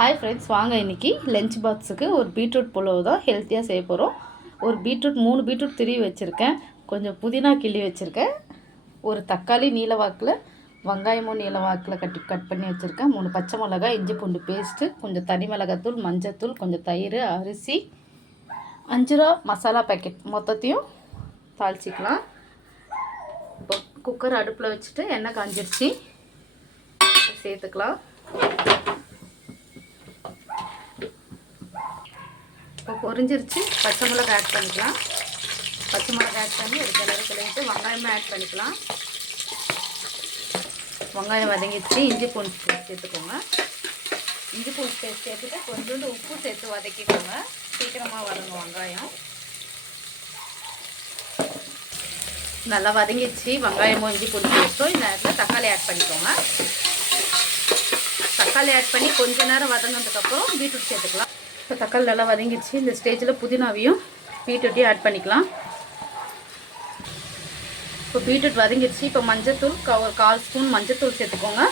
Hi friends, வாங்க இன்றைக்கி lunch பாக்ஸுக்கு ஒரு பீட்ரூட் புலாவ் தான் ஹெல்த்தியாக செய்ய போகிறோம். ஒரு பீட்ரூட் 3 பீட்ரூட் திருவி வச்சுருக்கேன், கொஞ்சம் புதினா கிள்ளி வச்சுருக்கேன், ஒரு தக்காளி நீல வாக்கில், வெங்காயமும் நீல வாக்கில் கட் பண்ணி வச்சுருக்கேன், 3 பச்சை மிளகாய், இஞ்சி பூண்டு பேஸ்ட்டு, கொஞ்சம் தனி மிளகாத்தூள், மஞ்சத்தூள், கொஞ்சம் தயிர், அரிசி, 5 ரூபா மசாலா பேக்கெட் மொத்தத்தையும் தாளிச்சிக்கலாம். இப்போ குக்கர் அடுப்பில் வச்சுட்டு எண்ணெய் காஞ்சிருச்சு, சேர்த்துக்கலாம். இப்போ பொரிஞ்சிருச்சு, பச்சை மிளகாய் ஆட் பண்ணிக்கலாம். பச்சை மிளகாய் ஆட் பண்ணி ஒரு கிளறிட்டு வெங்காயமும் ஆட் பண்ணிக்கலாம். வெங்காயம் வதங்கிடுச்சு, இஞ்சி பூண்டு பேஸ்ட் சேர்த்துக்கோங்க. இஞ்சி பூண்டு பேஸ்ட் சேர்த்துட்டு கொஞ்சோண்டு உப்பு சேர்த்து வதக்கிக்கோங்க, சீக்கிரமாக வதங்கும் வெங்காயம். நல்லா வதங்கிடுச்சு வெங்காயமும் இஞ்சி பூண்டு பேஸ்ட்டும். இந்த நேரத்தில் தக்காளி ஆட் பண்ணிக்கோங்க. தக்காளி ஆட் பண்ணி கொஞ்ச நேரம் வதங்கினதுக்கப்புறம் பீட்ரூட் சேர்த்துக்கலாம். இப்போ தக்காளி நல்லா வதங்கிடுச்சு, இந்த ஸ்டேஜில் புதினாவையும் பீட்ரூட்டையும் ஆட் பண்ணிக்கலாம். இப்போ பீட்ரூட் வதங்கிடுச்சு. இப்போ மஞ்சத்தூள் ஒரு 1/4 ஸ்பூன் மஞ்சத்தூள் சேர்த்துக்கோங்க.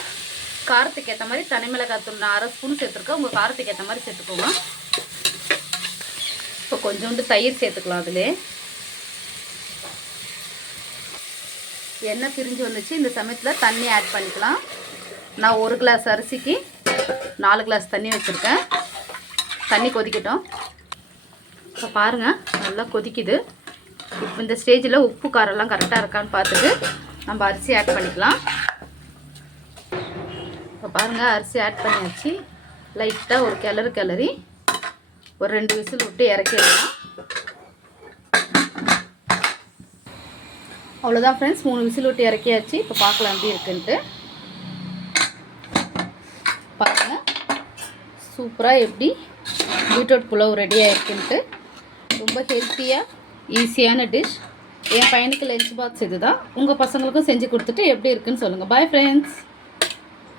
காரத்துக்கு ஏற்ற மாதிரி தனி மிளகாத்தூள் நான் 1/2 ஸ்பூன் சேர்த்துருக்கேன், உங்கள் காரத்துக்கு ஏற்ற மாதிரி சேர்த்துக்கோங்க. இப்போ கொஞ்சோண்டு தயிர் சேர்த்துக்கலாம். அதிலே எண்ணெய் பிரிஞ்சு வந்துச்சு, இந்த சமயத்தில் தண்ணி ஆட் பண்ணிக்கலாம். நான் 1 கிளாஸ் அரிசிக்கு 4 கிளாஸ் தண்ணி வச்சுருக்கேன். தண்ணி கொதிக்கட்டும். இப்போ பாருங்கள், நல்லா கொதிக்குது. இப்போ இந்த ஸ்டேஜில் உப்பு காரெல்லாம் கரெக்டாக இருக்கான்னு பார்த்துட்டு நம்ம அரிசி ஆட் பண்ணிக்கலாம். இப்போ பாருங்கள், அரிசி ஆட் பண்ணியாச்சு. லைட்டாக ஒரு கிளறி ஒரு 2 விசில் விட்டு இறக்கிடலாம். அவ்வளோதான் ஃப்ரெண்ட்ஸ், 3 விசில் விட்டு இறக்கியாச்சு. இப்போ பார்க்கலாம் எப்படி இருக்குன்ட்டு. பாருங்கள், சூப்பராக எப்படி பீட்ரூட் புலாவ் ரெடி ஆகிருக்குன்ட்டு. ரொம்ப ஹெல்த்தியாக ஈஸியான டிஷ். என் பையனுக்கு லஞ்ச் பாக்ஸ் இது தான். உங்கள் பசங்களுக்கும் செஞ்சு கொடுத்துட்டு எப்படி இருக்குன்னு சொல்லுங்கள். Bye friends.